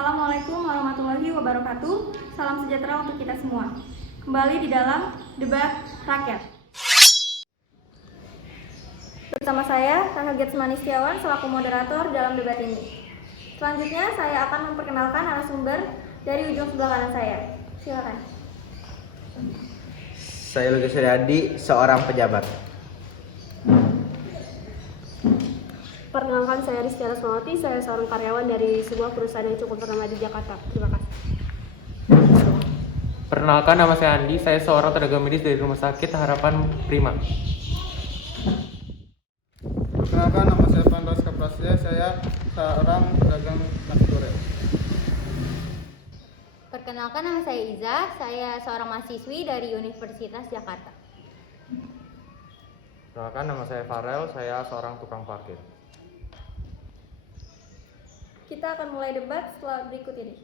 Assalamualaikum warahmatullahi wabarakatuh. Salam sejahtera untuk kita semua. Kembali di dalam debat rakyat. Bersama saya, Kakak Getsmani Setiawan selaku moderator dalam debat ini. Selanjutnya, saya akan memperkenalkan narasumber dari ujung sebelah kanan saya. Silakan. Saya Lukas Suryadi, seorang pejabat. Perkenalkan, saya Rizky Rasmawati, saya seorang karyawan dari sebuah perusahaan yang cukup ternama di Jakarta. Terima kasih. Perkenalkan, nama saya Andi, saya seorang tenaga medis dari Rumah Sakit Harapan Prima. Perkenalkan, nama saya Pandas Kaprasya, saya seorang pedagang nasi goreng. Perkenalkan, nama saya Iza, saya seorang mahasiswi dari Universitas Jakarta. Perkenalkan, nama saya Farel, saya seorang tukang parkir. Kita akan mulai debat setelah berikut ini.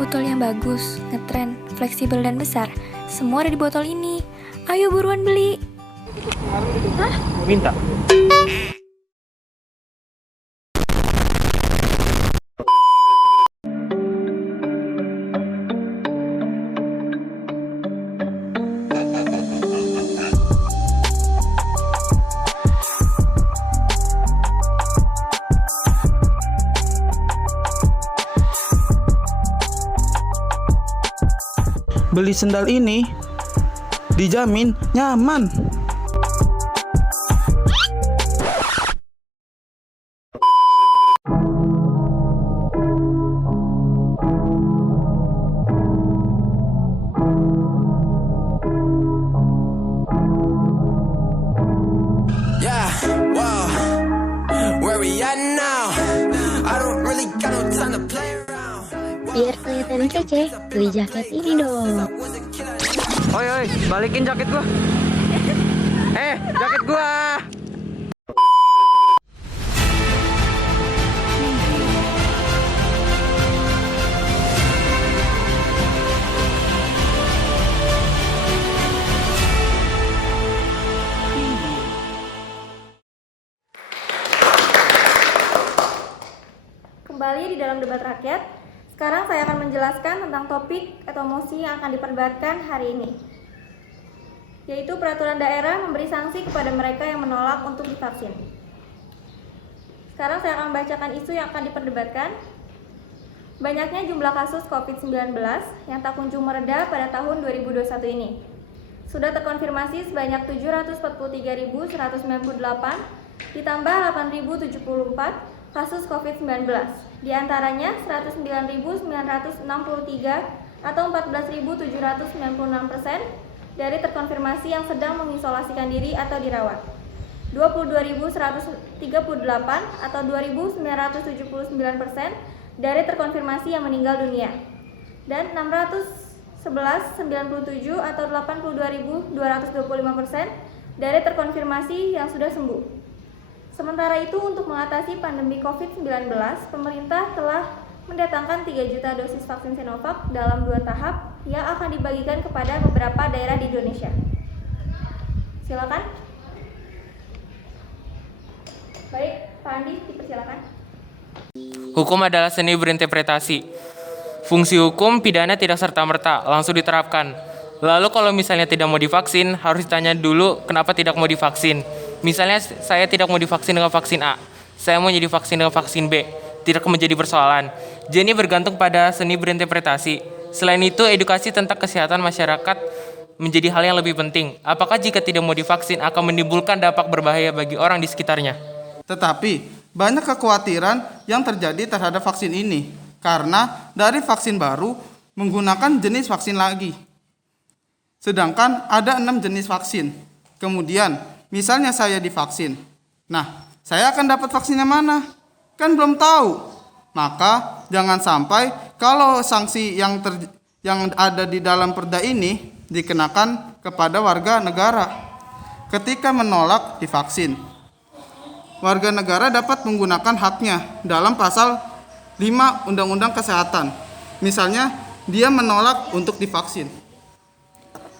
Botol yang bagus, ngetren, fleksibel dan besar. Semua ada di botol ini. Ayo buruan beli. Hah? Minta. Beli sendal ini dijamin nyaman. Yeah, wow, where we at now? I don't really got no time to play around. Biar kelihatan kece, beli jaket ini dong. Oi, balikin jaket gua. Jaket gua. Kembali di dalam debat rakyat. Sekarang saya akan menjelaskan tentang topik atau mosi yang akan diperdebatkan hari ini, yaitu peraturan daerah memberi sanksi kepada mereka yang menolak untuk divaksin. Sekarang saya akan membacakan isu yang akan diperdebatkan. Banyaknya jumlah kasus COVID-19 yang tak kunjung mereda pada tahun 2021 ini. Sudah terkonfirmasi sebanyak 743.198 ditambah 8.074 kasus COVID-19, di antaranya 109.963 atau 14.796% dari terkonfirmasi yang sedang mengisolasikan diri atau dirawat, 22.138 atau 2.979% dari terkonfirmasi yang meninggal dunia, dan 611.97 atau 82.225% dari terkonfirmasi yang sudah sembuh. Sementara itu, untuk mengatasi pandemi COVID-19, pemerintah telah mendatangkan 3 juta dosis vaksin Sinovac dalam 2 tahap yang akan dibagikan kepada beberapa daerah di Indonesia. Silakan. Baik, Pak Andi, dipersilakan. Hukum adalah seni berinterpretasi. Fungsi hukum pidana tidak serta-merta langsung diterapkan. Lalu kalau misalnya tidak mau divaksin, harus ditanya dulu kenapa tidak mau divaksin. Misalnya saya tidak mau divaksin dengan vaksin A, saya mau jadi vaksin dengan vaksin B, tidak menjadi persoalan. Jadi bergantung pada seni berinterpretasi. Selain itu, edukasi tentang kesehatan masyarakat menjadi hal yang lebih penting. Apakah jika tidak mau divaksin akan menimbulkan dampak berbahaya bagi orang di sekitarnya? Tetapi banyak kekhawatiran yang terjadi terhadap vaksin ini karena dari vaksin baru menggunakan jenis vaksin lagi. Sedangkan ada 6 jenis vaksin. Kemudian misalnya saya divaksin. Nah, saya akan dapat vaksinnya mana? Kan belum tahu. Maka jangan sampai kalau sanksi yang ada di dalam perda ini dikenakan kepada warga negara ketika menolak divaksin. warga negara dapat menggunakan haknya dalam pasal 5 Undang-Undang Kesehatan. Misalnya, dia menolak untuk divaksin.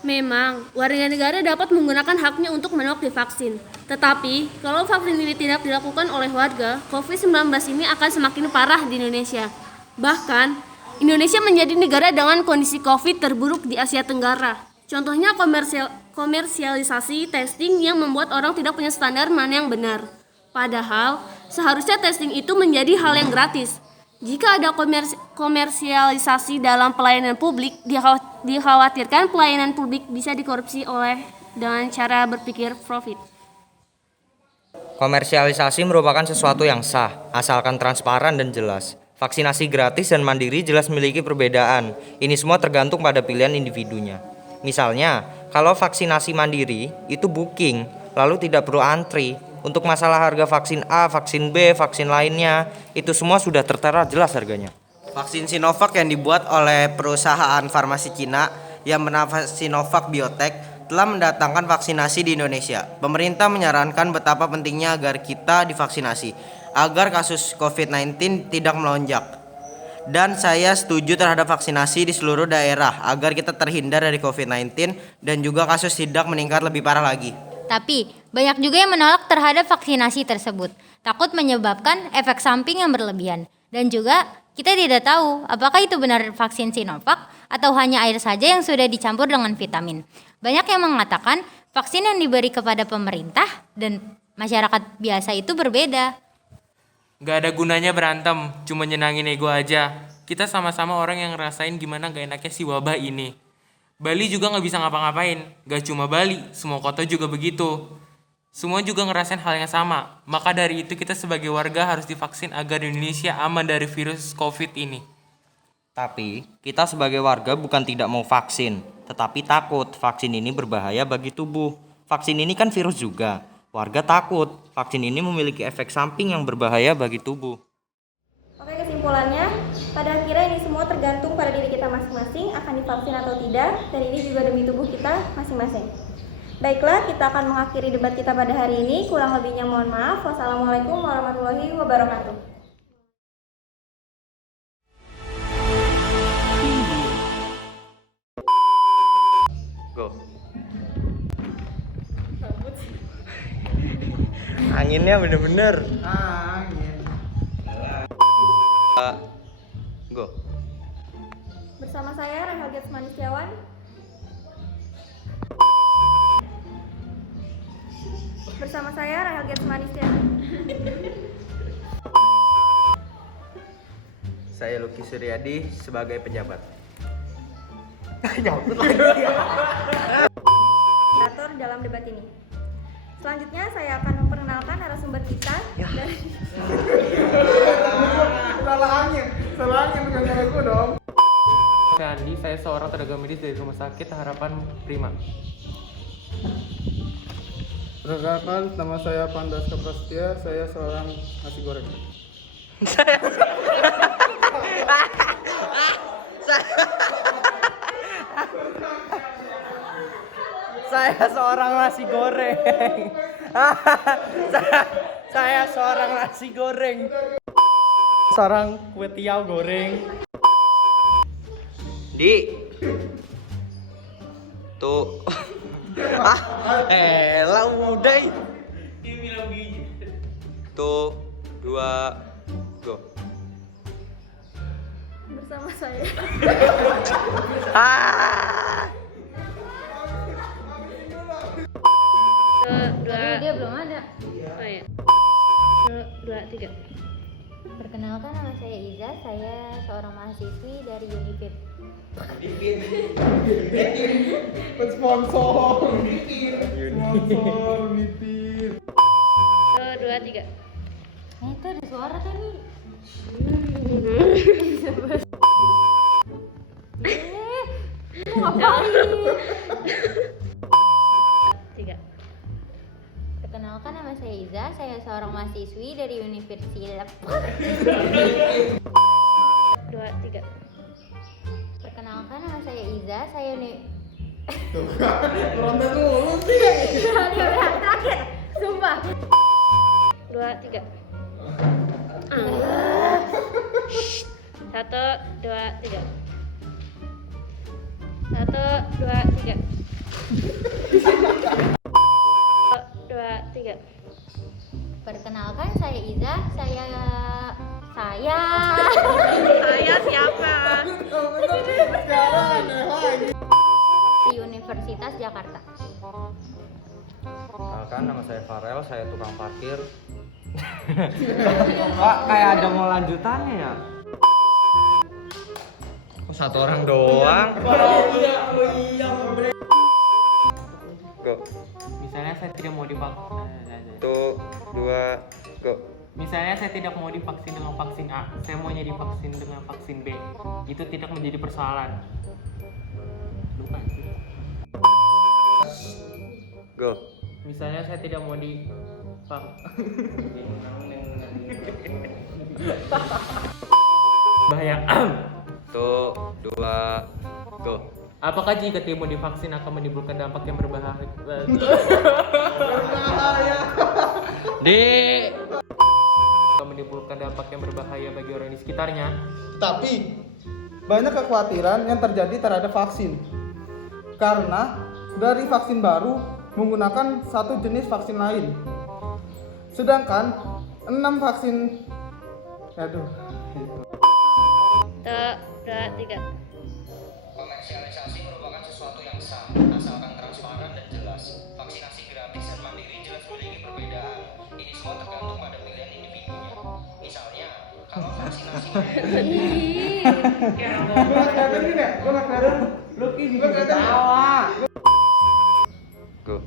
Memang, warga negara dapat menggunakan haknya untuk menolak divaksin. Tetapi, kalau vaksin ini tidak dilakukan oleh warga, COVID-19 ini akan semakin parah di Indonesia. Bahkan, Indonesia menjadi negara dengan kondisi COVID terburuk di Asia Tenggara. Contohnya komersialisasi testing yang membuat orang tidak punya standar mana yang benar. Padahal, seharusnya testing itu menjadi hal yang gratis. Jika ada komersialisasi dalam pelayanan publik, dikhawatirkan pelayanan publik bisa dikorupsi dengan cara berpikir profit. Komersialisasi merupakan sesuatu yang sah, asalkan transparan dan jelas. Vaksinasi gratis dan mandiri jelas memiliki perbedaan. Ini semua tergantung pada pilihan individunya. Misalnya, kalau vaksinasi mandiri itu booking, lalu tidak perlu antri. Untuk masalah harga vaksin A, vaksin B, vaksin lainnya, itu semua sudah tertera jelas harganya. Vaksin Sinovac yang dibuat oleh perusahaan farmasi Cina yang bernama Sinovac Biotech telah mendatangkan vaksinasi di Indonesia. Pemerintah menyarankan betapa pentingnya agar kita divaksinasi, agar kasus COVID-19 tidak melonjak. Dan saya setuju terhadap vaksinasi di seluruh daerah agar kita terhindar dari COVID-19 dan juga kasus tidak meningkat lebih parah lagi. Tapi, banyak juga yang menolak terhadap vaksinasi tersebut, takut menyebabkan efek samping yang berlebihan. Dan juga, kita tidak tahu apakah itu benar vaksin Sinovac atau hanya air saja yang sudah dicampur dengan vitamin. Banyak yang mengatakan vaksin yang diberi kepada pemerintah dan masyarakat biasa itu berbeda. Gak ada gunanya berantem, cuma nyenangin ego aja. Kita sama-sama orang yang ngerasain gimana gak enaknya si wabah ini. Bali juga gak bisa ngapa-ngapain, gak cuma Bali, semua kota juga begitu. Semua juga ngerasain hal yang sama, maka dari itu kita sebagai warga harus divaksin agar Indonesia aman dari virus COVID ini. Tapi, kita sebagai warga bukan tidak mau vaksin, tetapi takut vaksin ini berbahaya bagi tubuh. Vaksin ini kan virus juga. Warga takut vaksin ini memiliki efek samping yang berbahaya bagi tubuh. Oke, kesimpulannya, pada akhirnya ini semua tergantung pada diri kita masing-masing akan divaksin atau tidak, dan ini juga demi tubuh kita masing-masing. Baiklah, kita akan mengakhiri debat kita pada hari ini. Kurang lebihnya mohon maaf. Wassalamualaikum warahmatullahi wabarakatuh. Go. Anginnya bener-bener. Angin. Go. Bersama saya Rahel Getsman Setiawan. Bersama saya Rahel Getsman Setiawan. Saya Lucky Suryadi sebagai pejabat. Moderator dalam debat ini. Selanjutnya saya akan memperkenalkan narasumber kita dari Salah angin bukan salah gue dong. Saya Andi, saya seorang tenaga medis dari Rumah Sakit Harapan Prima. Perkenalkan, nama saya Pandas Prasetya, saya seorang nasi goreng. Saya seorang nasi goreng. Saya seorang nasi goreng. Seorang kue tiaw goreng. Di. Tuh. Elah udah. Tuh, 2, go. bersama saya. Dia belum ada. Oh iya. 2, 3. Perkenalkan, nama saya Iza, saya seorang mahasiswi dari Unifit. Sponsor. 2, 3. Itu ada suara tadi. Ngapain? 3. Perkenalkan, nama saya Iza, saya seorang mahasiswi dari Universitas. 2, 3. Perkenalkan, nama saya Iza, saya Ronda dulu sih. Terakhir, sumpah. 2, 3. 1, 2, 3. 1, 2, 3. 2, 3. Perkenalkan, saya Iza. Saya siapa? di Universitas Jakarta. Perkenalkan, nama saya Farel, saya tukang parkir. Pak, kayak ada mau lanjutannya ya? Kok satu orang doang? Go. Misalnya saya tidak mau divaksin. 1, 2, go. Misalnya saya tidak mau divaksin dengan vaksin A, saya maunya divaksin dengan vaksin B. Itu tidak menjadi persoalan. Lupa sih. Go. Misalnya saya tidak mau bahaya. 1, 2, go. Apakah jika tidak mau divaksin akan menimbulkan dampak yang berbahaya? Akan menimbulkan dampak yang berbahaya bagi orang di sekitarnya. Tapi banyak kekhawatiran yang terjadi terhadap vaksin. Karena dari vaksin baru menggunakan satu jenis vaksin lain. Sedangkan 6 vaksin 1, 2, 3. Komersialisasi merupakan sesuatu yang sah, asalkan transparan dan jelas. Vaksinasi gratis dan mandiri jelas memiliki perbedaan. Ini semua tergantung pada pilihan individunya. Misalnya, kalau vaksinasi Gue nggak kelihatan. Lu kini. Gue kelihatan. Go.